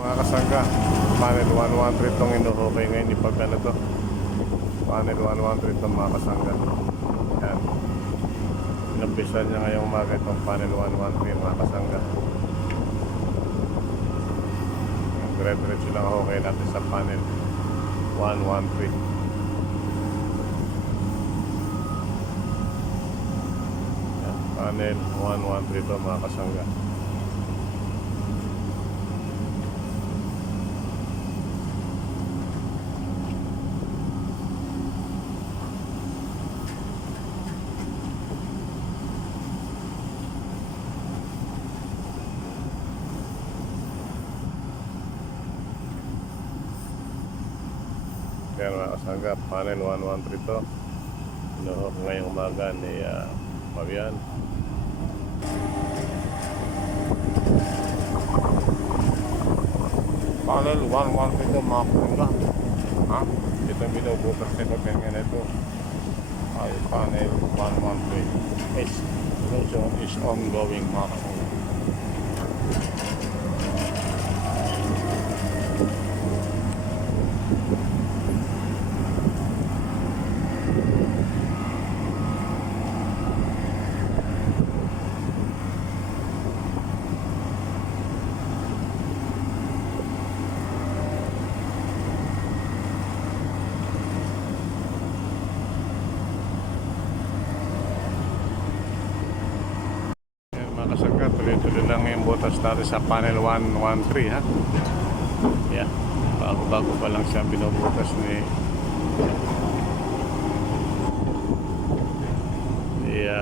Mga kasangga, panel 113 itong inuhukay ngayon ipag ano to. Panel 113 itong mga kasangga. Yan. Inumpisan niya ngayong umaga itong panel 113 mga kasangga. Dire-diretso lang hukay natin sa panel 113. Yan. Panel 113 ito mga kasangga. Yan mga kasangga, panel 113 ito. Inuhok ngayong umaga ni Fabian. Panel 113 ito mga kasangga. Ito ang binubutas nito ganyan ito ay panel 113. Installation is ongoing mga kasangga. Mga kasangga, tuloy-tuloy lang yung butas natin sa panel 113 ha. Yeah. Bago-bago pa lang siya binubutas ni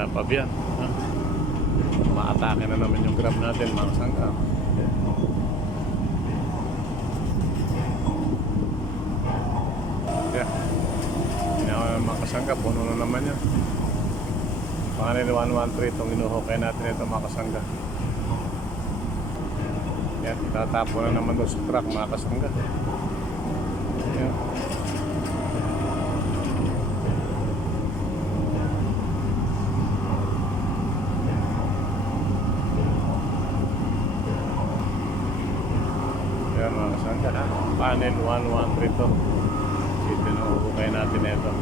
Fabian ha. Maatake na naman yung grab natin mga kasangga. Yeah. Mga kasangga, puno na naman yan. Panel 113 itong inuhukay natin ito mga kasangga. Yan, tatapo na naman doon sa truck mga kasangga. Yan. Yan mga kasangga ha. Panel 113 ito. Ito inuhukay natin ito.